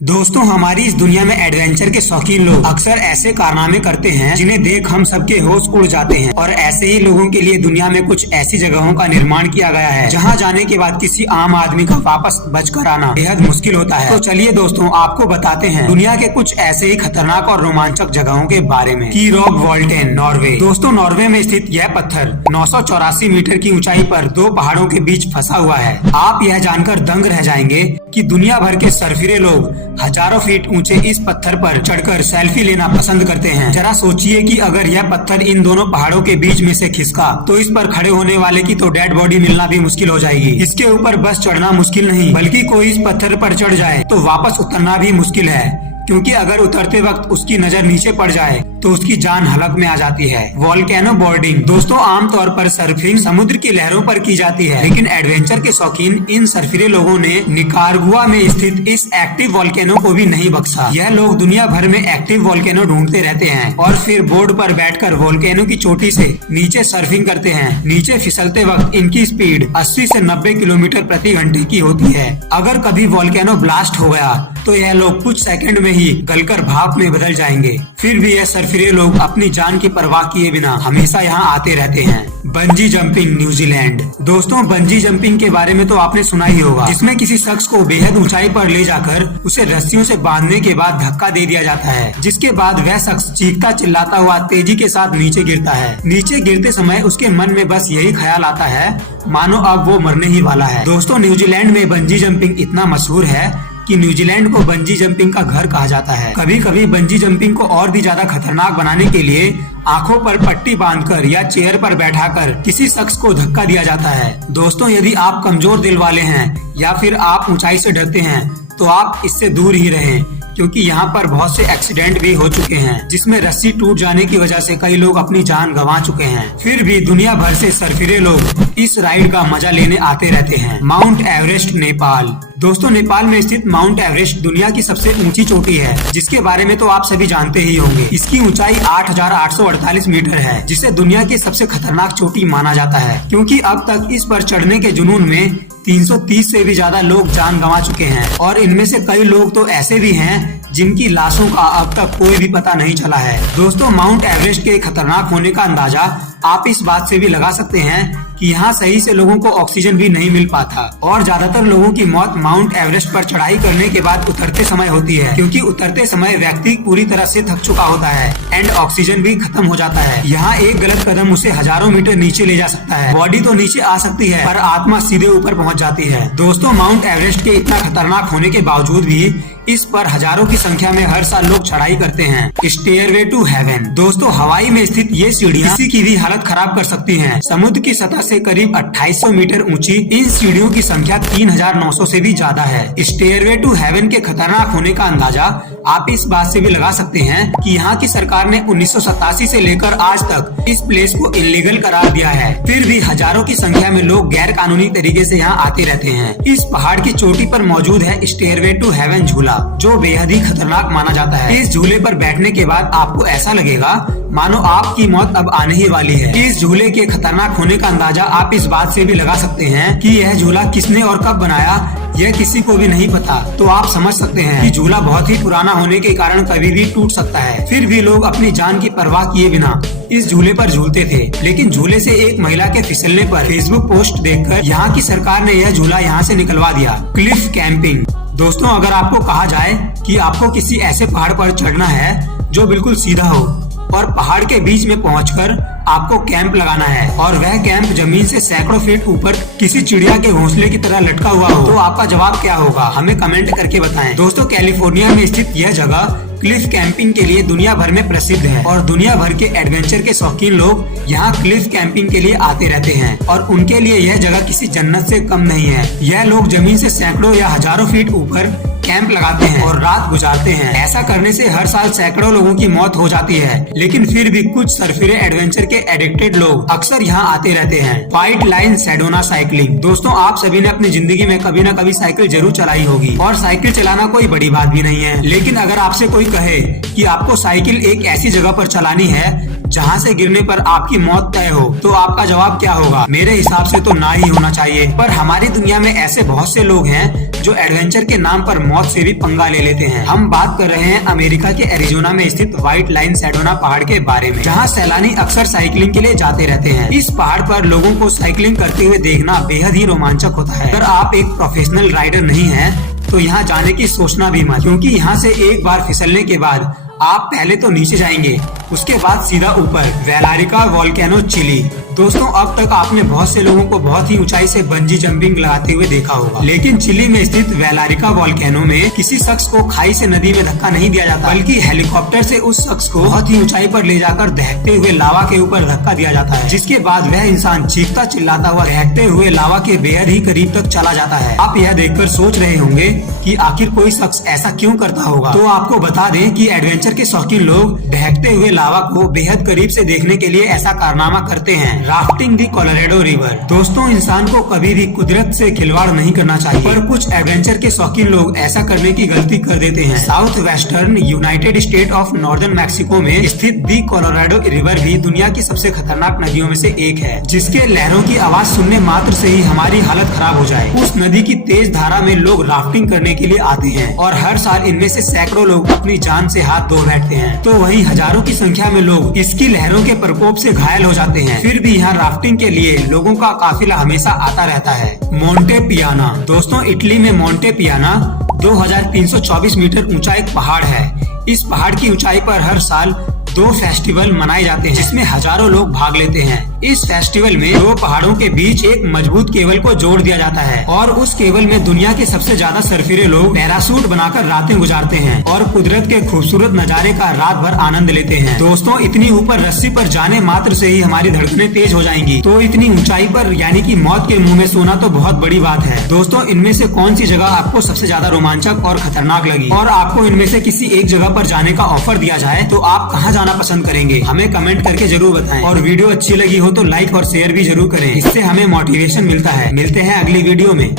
दोस्तों, हमारी इस दुनिया में एडवेंचर के शौकीन लोग अक्सर ऐसे कारनामे करते हैं जिन्हें देख हम सबके होश उड़ जाते हैं। और ऐसे ही लोगों के लिए दुनिया में कुछ ऐसी जगहों का निर्माण किया गया है जहां जाने के बाद किसी आम आदमी का वापस बचकर आना बेहद मुश्किल होता है। तो चलिए दोस्तों, आपको बताते हैं दुनिया के कुछ ऐसे ही खतरनाक और रोमांचक जगहों के बारे में। की रॉक वॉल्टेन, नॉर्वे। दोस्तों, नॉर्वे में स्थित यह पत्थर 984 मीटर की ऊंचाई पर दो पहाड़ों के बीच फंसा हुआ है। आप यह जानकर दंग रह जाएंगे कि दुनिया भर के सरफिरे लोग हजारों फीट ऊंचे इस पत्थर पर चढ़कर सेल्फी लेना पसंद करते हैं। जरा सोचिए कि अगर यह पत्थर इन दोनों पहाड़ों के बीच में से खिसका तो इस पर खड़े होने वाले की तो डेड बॉडी मिलना भी मुश्किल हो जाएगी। इसके ऊपर बस चढ़ना मुश्किल नहीं, बल्कि कोई इस पत्थर पर चढ़ जाए तो वापस उतरना भी मुश्किल है, क्योंकि अगर उतरते वक्त उसकी नजर नीचे पड़ जाए तो उसकी जान हलक में आ जाती है। Volcano boarding. दोस्तों, आमतौर पर सर्फिंग समुद्र की लहरों पर की जाती है, लेकिन एडवेंचर के शौकीन इन सरफिरे लोगों ने निकारागुआ में स्थित इस एक्टिव वॉल्केनो को भी नहीं बख्शा। यह लोग दुनिया भर में एक्टिव वॉल्केनो ढूंढते रहते हैं और फिर बोर्ड पर बैठकर वॉल्केनो की चोटी से नीचे सर्फिंग करते हैं। नीचे फिसलते वक्त इनकी स्पीड 80 से 90 किलोमीटर प्रति घंटे की होती है। अगर कभी वॉल्केनो ब्लास्ट हो गया तो यह लोग कुछ सेकंड में ही गलकर भाप में बदल जाएंगे। फिर भी यह सरफिरे लोग अपनी जान की परवाह किए बिना हमेशा यहाँ आते रहते हैं। Bungee jumping, New Zealand. दोस्तों, बंजी जंपिंग के बारे में तो आपने सुना ही होगा, जिसमें किसी शख्स को बेहद ऊंचाई पर ले जाकर उसे रस्सियों से बांधने के बाद धक्का दे दिया जाता है, जिसके बाद वह शख्स चीखता चिल्लाता हुआ तेजी के साथ नीचे गिरता है। नीचे गिरते समय उसके मन में बस यही ख्याल आता है मानो अब वो मरने ही वाला है। दोस्तों, न्यूजीलैंड में बंजी जंपिंग इतना मशहूर है कि न्यूजीलैंड को बंजी जंपिंग का घर कहा जाता है। कभी कभी बंजी जंपिंग को और भी ज्यादा खतरनाक बनाने के लिए आंखों पर पट्टी बांधकर या चेयर पर बैठाकर किसी शख्स को धक्का दिया जाता है। दोस्तों, यदि आप कमजोर दिल वाले हैं या फिर आप ऊंचाई से डरते हैं तो आप इससे दूर ही रहें, क्योंकि यहाँ पर बहुत से एक्सीडेंट भी हो चुके हैं, जिसमें रस्सी टूट जाने की वजह से कई लोग अपनी जान गंवा चुके हैं। फिर भी दुनिया भर से सरफिरे लोग इस राइड का मजा लेने आते रहते हैं। Mount Everest, Nepal. दोस्तों, नेपाल में स्थित माउंट एवरेस्ट दुनिया की सबसे ऊंची चोटी है, जिसके बारे में तो आप सभी जानते ही होंगे। इसकी ऊंचाई 8,848 मीटर है, जिसे दुनिया की सबसे खतरनाक चोटी माना जाता है, क्योंकि अब तक इस पर चढ़ने के जुनून में 330 से भी ज्यादा लोग जान गंवा चुके हैं, और इनमें से कई लोग तो ऐसे भी हैं जिनकी लाशों का अब तक कोई भी पता नहीं चला है। दोस्तों, माउंट एवरेस्ट के खतरनाक होने का अंदाजा आप इस बात से भी लगा सकते हैं कि यहाँ सही से लोगों को ऑक्सीजन भी नहीं मिल पाता, और ज्यादातर लोगों की मौत माउंट एवरेस्ट पर चढ़ाई करने के बाद उतरते समय होती है, क्योंकि उतरते समय व्यक्ति पूरी तरह से थक चुका होता है एंड ऑक्सीजन भी खत्म हो जाता है। यहाँ एक गलत कदम उसे हजारों मीटर नीचे ले जा सकता है। बॉडी तो नीचे आ सकती है, पर आत्मा सीधे ऊपर पहुँच जाती है। दोस्तों, माउंट एवरेस्ट के इतना खतरनाक होने के बावजूद भी इस पर हजारों की संख्या में हर साल लोग चढ़ाई करते हैं। Stairway to heaven. दोस्तों, हवाई में स्थित ये सीढ़ियाँ किसी की भी हालत खराब कर सकती हैं। समुद्र की सतह से करीब 2800 मीटर ऊंची इन सीढ़ियों की संख्या 3900 से भी ज्यादा है। स्टेयरवे टू हेवन के खतरनाक होने का अंदाजा आप इस बात से भी लगा सकते हैं कि यहाँ की सरकार ने 1987 से लेकर आज तक इस प्लेस को इलीगल करार दिया है। फिर भी हजारों की संख्या में लोग गैर कानूनी तरीके से यहाँ आते रहते हैं। इस पहाड़ की चोटी पर मौजूद है स्टेयरवे टू हेवन झूला, जो बेहद ही खतरनाक माना जाता है। इस झूले पर बैठने के बाद आपको ऐसा लगेगा मानो आपकी मौत अब आने ही वाली है। इस झूले के खतरनाक होने का अंदाजा आप इस बात से भी लगा सकते हैं कि यह झूला किसने और कब बनाया, यह किसी को भी नहीं पता। तो आप समझ सकते हैं कि झूला बहुत ही पुराना होने के कारण कभी भी टूट सकता है। फिर भी लोग अपनी जान की परवाह किए बिना इस झूले पर झूलते थे, लेकिन झूले से एक महिला के फिसलने पर फेसबुक पोस्ट देखकर यहाँ की सरकार ने यह झूला यहाँ से निकलवा दिया। Cliff camping. दोस्तों, अगर आपको कहा जाए कि आपको किसी ऐसे पहाड़ पर चढ़ना है जो बिल्कुल सीधा हो और पहाड़ के बीच में पहुंचकर आपको कैंप लगाना है, और वह कैंप जमीन से सैकड़ों फीट ऊपर किसी चिड़िया के घोंसले की तरह लटका हुआ हो, तो आपका जवाब क्या होगा? हमें कमेंट करके बताएं। दोस्तों, कैलिफोर्निया में स्थित यह जगह क्लिफ कैंपिंग के लिए दुनिया भर में प्रसिद्ध है, और दुनिया भर के एडवेंचर के शौकीन लोग यहाँ क्लिफ कैंपिंग के लिए आते रहते हैं, और उनके लिए यह जगह किसी जन्नत से कम नहीं है। यह लोग जमीन से सैकड़ों या हजारों फीट ऊपर कैंप लगाते हैं और रात गुजारते हैं। ऐसा करने से हर साल सैकड़ों लोगों की मौत हो जाती है, लेकिन फिर भी कुछ सरफिरे एडवेंचर के एडिक्टेड लोग अक्सर यहाँ आते रहते हैं। White line Sedona cycling. दोस्तों, आप सभी ने अपनी जिंदगी में कभी न कभी साइकिल जरूर चलाई होगी, और साइकिल चलाना कोई बड़ी बात भी नहीं है। लेकिन अगर आपसे कोई कहे कि आपको साइकिल एक ऐसी जगह पर चलानी है जहाँ से गिरने पर आपकी मौत तय हो, तो आपका जवाब क्या होगा? मेरे हिसाब से तो ना ही होना चाहिए। पर हमारी दुनिया में ऐसे बहुत से लोग हैं जो एडवेंचर के नाम पर मौत से भी पंगा ले लेते हैं। हम बात कर रहे हैं अमेरिका के एरिजोना में स्थित व्हाइट लाइन सेडोना पहाड़ के बारे में, जहाँ सैलानी अक्सर साइकिलिंग के लिए जाते रहते हैं। इस पहाड़ पर लोगों को साइकिलिंग करते हुए देखना बेहद ही रोमांचक होता है। अगर आप एक प्रोफेशनल राइडर नहीं हैं, तो यहाँ जाने की सोचना भी मत, क्योंकि यहाँ से एक बार फिसलने के बाद आप पहले तो नीचे जाएंगे, उसके बाद सीधा ऊपर। वेलारिका वोल्केनो, चिली। दोस्तों, अब तक आपने बहुत से लोगों को बहुत ही ऊंचाई से बंजी जंपिंग लगाते हुए देखा होगा, लेकिन चिली में स्थित वेलारिका वोल्केनो में किसी शख्स को खाई से नदी में धक्का नहीं दिया जाता, बल्कि हेलीकॉप्टर से उस शख्स को बहुत ही ऊंचाई पर ले जाकर दहकते हुए लावा के ऊपर धक्का दिया जाता है, जिसके बाद वह इंसान चीखता चिल्लाता हुआ दहकते हुए लावा के बेहद ही करीब तक चला जाता है। आप यह देखकर सोच रहे होंगे कि आखिर कोई शख्स ऐसा क्यों करता होगा। तो आपको बता दें कि एडवेंचर के शौकीन लोग दहकते हुए लावा को बेहद करीब से देखने के लिए ऐसा कारनामा करते हैं। राफ्टिंग दी कोलोराडो रिवर। दोस्तों, इंसान को कभी भी कुदरत से खिलवाड़ नहीं करना चाहिए, पर कुछ एडवेंचर के शौकीन लोग ऐसा करने की गलती कर देते हैं। South western United state of northern Mexico में स्थित दी कोलोराडो रिवर भी दुनिया की सबसे खतरनाक नदियों में से एक है, जिसके लहरों की आवाज सुनने मात्र से ही हमारी हालत खराब हो जाए। उस नदी की तेज धारा में लोग राफ्टिंग करने के लिए आते हैं और हर साल इनमें से सैकड़ों लोग अपनी जान से हाथ धो बैठते हैं, तो वहीं हजारों की संख्या में लोग इसकी लहरों के प्रकोप से घायल हो जाते हैं। फिर भी यहाँ राफ्टिंग के लिए लोगों का काफिला हमेशा आता रहता है। मोंटे पियाना। दोस्तों, इटली में मोंटे पियाना 2324 मीटर ऊंचा एक पहाड़ है। इस पहाड़ की ऊंचाई पर हर साल 2 फेस्टिवल मनाए जाते हैं, जिसमें हजारों लोग भाग लेते हैं। इस फेस्टिवल में 2 पहाड़ों के बीच एक मजबूत केबल को जोड़ दिया जाता है और उस केबल में दुनिया के सबसे ज्यादा सरफिरे लोग पैराशूट बनाकर रातें गुजारते हैं और कुदरत के खूबसूरत नजारे का रात भर आनंद लेते हैं। दोस्तों, इतनी ऊपर रस्सी पर जाने मात्र से ही हमारी धड़कनें तेज हो जाएंगी, तो इतनी ऊंचाई पर यानी कि मौत के मुंह में सोना तो बहुत बड़ी बात है। दोस्तों, इनमें से कौन सी जगह आपको सबसे ज्यादा रोमांचक और खतरनाक लगी, और आपको इनमें से किसी एक जगह पर जाने का ऑफर दिया जाए तो आप कहाँ जाना पसंद करेंगे? हमें कमेंट करके जरूर बताएं, और वीडियो अच्छी लगी हो तो लाइक और शेयर भी जरूर करें, इससे हमें मोटिवेशन मिलता है। मिलते हैं अगली वीडियो में।